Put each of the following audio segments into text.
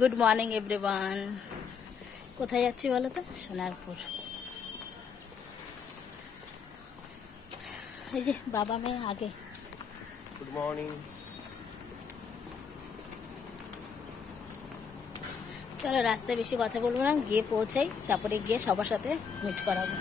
Good morning everyone. কোথায় যাচ্ছি বলো তো? সোনারপুর। এই যে বাবা মেয়ে আগে। Good morning. চলো রাস্তায় বেশি কথা বলবো না, গিয়ে পৌঁছাই, তারপরে গিয়ে সবার সাথে মিট করাবো।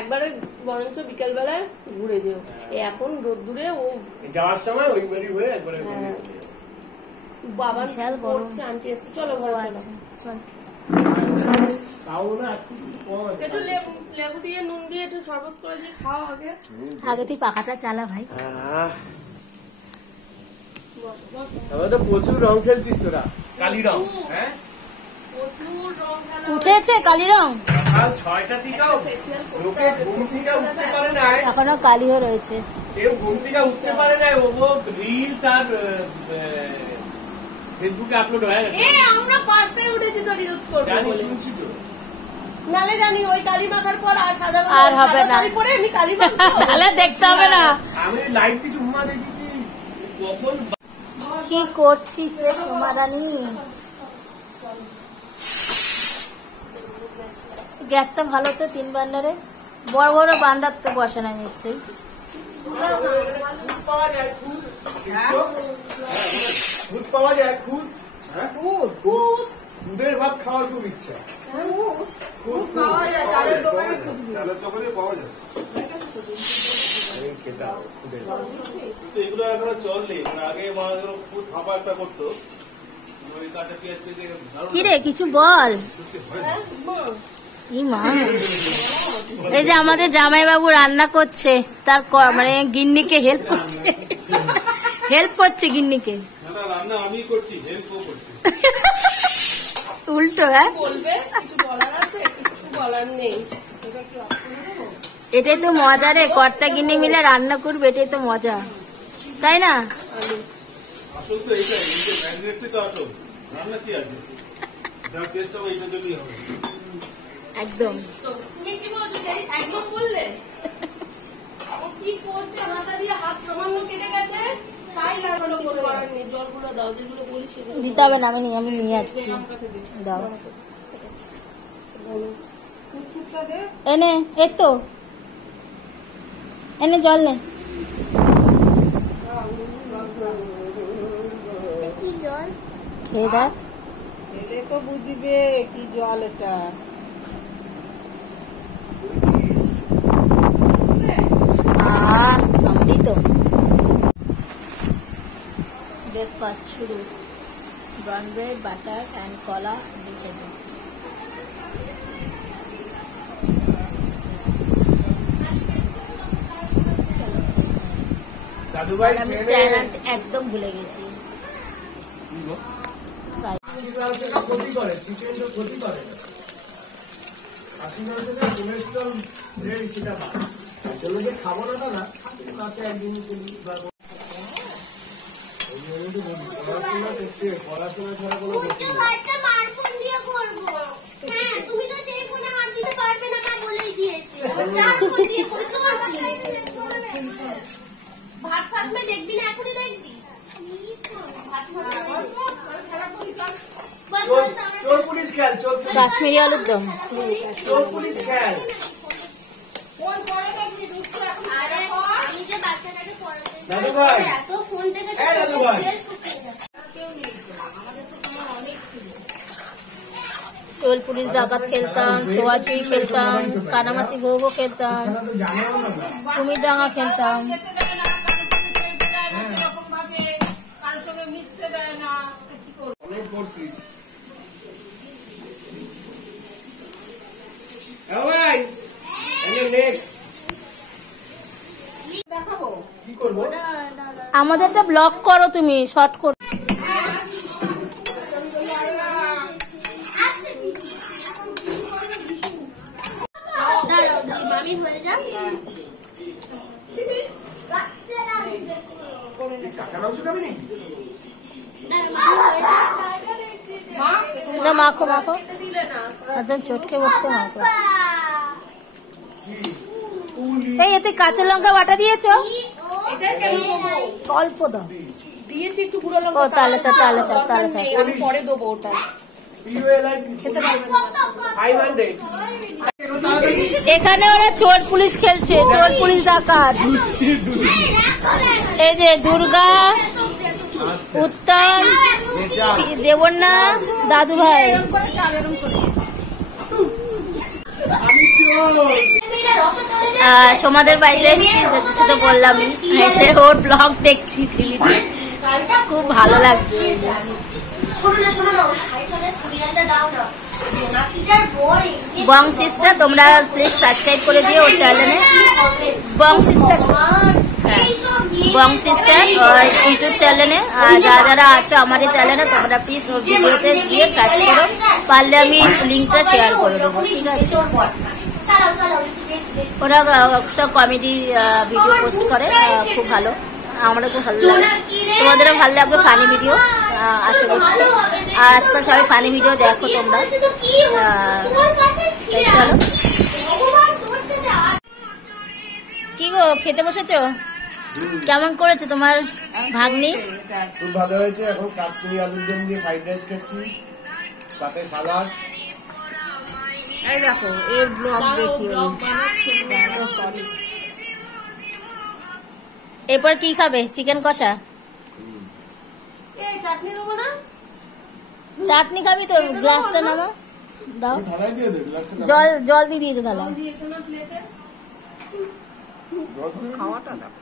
একবারে বরঞ্চ বিকেল বেলায় ঘুরে যেও, এখন রোদ্দুরে ও যাওয়ার সময় ওই বাড়ি হয়ে একবারে বাবা শাল করছে, আনতে এসে চলো ঘরে চলো। একটু লেবু দিয়ে নুন দিয়ে একটু শরবত করে দিয়ে খাও আগে। আগে তুই পাখাটা চালা ভাই। তো প্রচুর রং খেলছিস তোরা। কালি রং, হ্যাঁ উঠেছে কালি রং। সকাল 6টা থেকে লোকে ঘুম থেকে উঠতে পারে না, এখনো কালিও রয়েছে। কেউ ঘুম থেকে উঠতে পারে না, ও রিলস আর ফেসবুকে আপলোড হয়ে গেছে। আমরা 5টায় উঠেছি তো রিলস করব, জানি, শুনছি তো। নালে জানি ওই কালি মাখার পর আর সাদা আর হবে না, শাড়ি পরে আমি কালি মাখবো, তাহলে দেখতে হবে না। আমি লাইভ কিছু হুমা দেখি কখন কি করছিস রে সোমারানি? গ্যাসটা ভালো তো, 3 বান্ডারে। বড় বড় বান্ডার তো বসে না নিশ্চয়ই। পাওয়া যায় খুদ, খুদ পাওয়া যায়, খুদ, হ্যাঁ খুদের ভাত খাওয়ার খুব ইচ্ছা। খুদ পাওয়া যায়, চালের দোকানে পাওয়া যায়। এগুলো এখন চললে, আগে মা খুদ ফাঁপা একটা করতো। কি রে কিছু বল। এই যে আমাদের জামাই বাবু রান্না করছে, তার মানে গিন্নিকে হেল্প করছে, গিন্নিকে। রান্না আমি করছি, হেল্পও করছি। উল্টো। হ্যাঁ বলবে কিছু বলার আছে? কিছু বলার নেই। এটাই তো মজা রে, কর্তা গিন্নি মিলে রান্না করবে, এটাই তো মজা, তাই না? আসল তো এইটাই, ম্যাগনেটই তো আসল। রান্না কি আছে, যার টেস্ট হবে এইটার জন্যই হবে। একদম। তুমি কি বলছো? একদম বললে ও কি করছে, হাতা দিয়ে হাত সামান্য কেটে গেছে, তাই লাগানো কিছু করার নেই। জলগুলো দাও, যেগুলো বলি সেগুলো দিতে হবে না, আমি নিয়ে যাচ্ছি। দাও এনে, এই তো এনে জল নে। কি জল? খেয়ে দেখ, খেলে তো বুঝবে কি জল এটা। অমৃত। ব্রেকফাস্ট শুরু, ব্রাউন ব্রেড, বাটার অ্যান্ড কলা, দাদু ভাই আমি স্ট্যান্ড আনতে একদম ভুলে গেছি। ক্ষতি করে, চিকেন তো ক্ষতি করে না। কোলেস্ট্রল সেটা খাবো না দাদা, মাসে একদিন পড়াশোনা ছাড়া কোনো ভাত খাবে দেখবি না, এখনই দেখবি। চোর পুলিশ খেল, কাশ্মীরি আলুর দম। চোর পুলিশ খেল। দাদু ভাই, দাদু ভাই, চোর পুলিশ ডাকাত খেলতাম, ছোঁয়াছুঁই খেলতাম, কানামাছি ভোগও খেলতাম, কুমিরডাঙ্গা খেলতাম। অনেক করছিস। কি করবো? আমাদেরটা ব্লক করো তুমি, শর্ট করো। মামির হয়ে যাক। কাঁচা মাংস খাবি নাকি? না মাখো মাখো, একদম চটকে বসতে মাখো। এই এতে কাঁচা লঙ্কা বাটা দিয়েছো? অল্প দাও। দিয়েছি একটু গুঁড়ো লঙ্কা। ও তাহলে তো তাহলে তো তাহলে তো। আমি পরে দেবো ওটা। এখানে ওরা চোর পুলিশ খেলছে, চোর পুলিশ ডাকাত। এই যে দুর্গা, উত্তম, দেবন্না, দাদু ভাই। সোমাদের বাইরে তো বললাম, ওর ব্লগ দেখছি টিভিতে, খুব ভালো লাগছে। বং সিস্টার, তোমরা প্লিজ সাবস্ক্রাইব করে দিও ওর চ্যানেলে। বং সিস্টার, বং সিস্টার ইউটিউব চ্যানেলে। আর যারা আছো আমাদের চ্যানেলে, তোমরা প্লিজ ওর ভিডিওতে গিয়ে সার্চ করো, পারলে আমি লিঙ্কটা শেয়ার করে দেবো, ঠিক আছে? ওরা সব কমেডি ভিডিও পোস্ট করে, খুব ভালো, আমারও খুব ভালো লাগে। তোমাদেরও ভালো লাগবে ফানি ভিডিও, আশা করছি। আর আজকাল সবাই ফানি ভিডিও দেখো তোমরা। চলো, কি গো খেতে বসেছো? কেমন করেছে তোমার ভাগ্নি? খুব ভালো হয়েছে। এখন কাশ্মীরি আলুর দম দিয়ে ফ্রাইড রাইস খাচ্ছি, সাথে সালাদ। এই দেখো এর ব্লগ দেখি। এরপর কি খাবে? চিকেন কষা? চাটনি দেবো না? চাটনি খাবি তো? গ্লাসটা নামা দাও। ঢালাই দিয়ে দেবে, জল জল দিয়ে দিয়েছে তাহলে। দিয়েছে না প্লেটে? খাওয়াটা দেখো।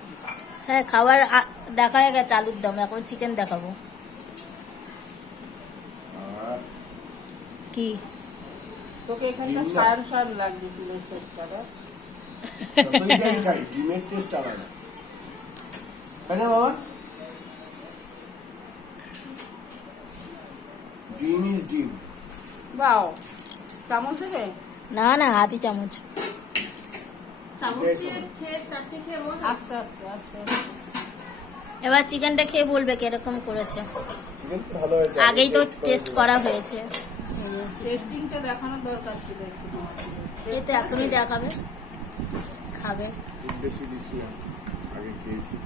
হ্যাঁ, খাবার দেখা হয়ে গেছে আলুর দম, এখন চিকেন দেখাবো। কি তোকে এখানটা সায়ন সায়ন লাগবে তুলের সেটটা। ডিমের টেস্ট আলাদা, তাই না বাবা? ডিম ইজ ডিম। বাও, চামচ দেবে? না না, হাতি চামচ। চামচ দিয়ে খেয়ে চাটনি খেয়ে মজা। আস্তে আস্তে আস্তে। এবার চিকেনটা খেয়ে বলবে কিরকম করেছে। চিকেন ভালো হয়েছে, আগেই তো টেস্ট করা হয়েছে। টেস্টিংটা দেখানোর দরকার ছিল একটু। এই তো এখনই দেখাবে, খাবে। বেশি বেশি আগে খেয়েছি।